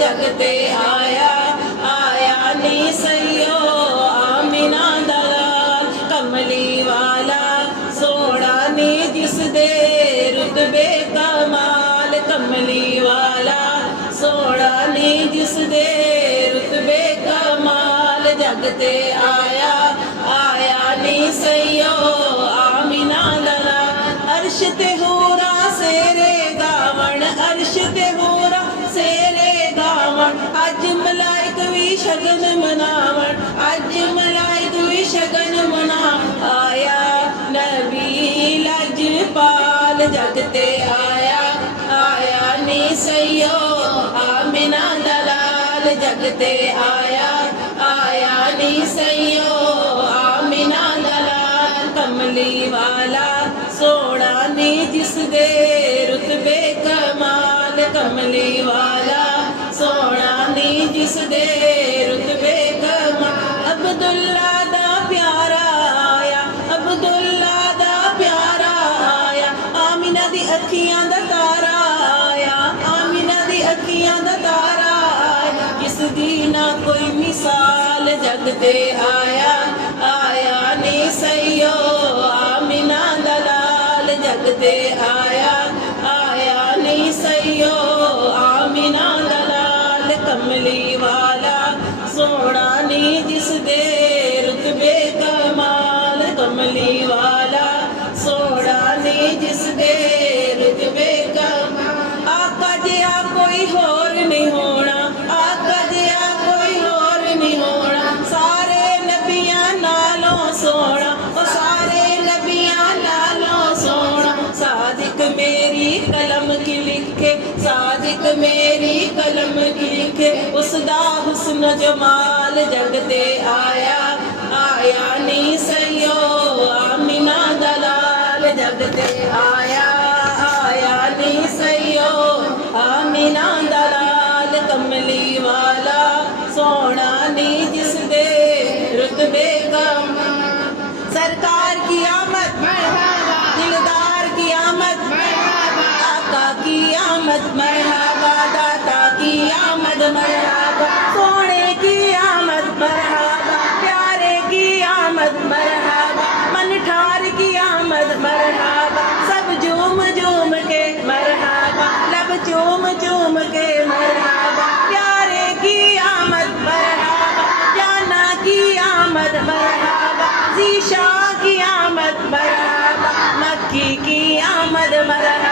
जगते आया आया नी सैयो आमिना दलाल कमली वाला सोड़ा नी जिस दे रुतबे कमाल कमली वाला सोड़ा नी जिस दे रुतबे कमाल जगते आया आया नी सैयो आमिना दलाल अर्श ते होरा सेरे गावण अर्श ते होरा सेरे गावण अज मलाइक भी शगन मनावण अज मलाइक भी शगन मना आया नबी लजपाल जगते आया आया नी सैयो आमिना दलाल जगते आया आया नी सैयो आमिना दलाल कमली वाला सोड़ा नी जिस दे रुतबे कमाल कमली वाला सोड़ा नी जिस दे रुतबे कमाल अब्दुल्ला दा प्यारा आया अब्दुल्ला दा प्यारा आया आमिना दी अखियां दा तारा आया आमिना दी अखियां दा तारा आया जिस दी ना कोई मिसाल जगते आया आया नी सैयो आमिना दलाल जगते आया आया नी सैयो आमिना दलाल कमली वाला सोना नी जिस दे रुतबे कमाल कमली वाला सोना नी जिस दे रुतबे कमाल आका जिया कोई होर नहीं होना आका जिया कोई होर नहीं होना सारे नबियां नालों सोना ओ सारे नबियां नालों सोना सादिक मेरी कलम की लिखे सादिक मेरी कलम की लिखे उसदा हुस्न जमाल जगते आया आया नी सैयो आमिना दलाल जगते आया आया नी सैयो आमिना दलाल कमली वाला सोना नी जिस दे रुतबे कम सरकार की आमद दिलदार की आमद आका की आमद मरहबा दाता की आमद मरहबा सोने की आमद मरहबा प्यारे की आमद मरहबा मनठार की आमद मरहबा सब झूम झूम के मरहबा लब चूम चूम के मरहबा प्यारे की आमद मरहबा जाना की आमद मरहबा जीशा की आमद मरहबा मक्की की आमद मरहबा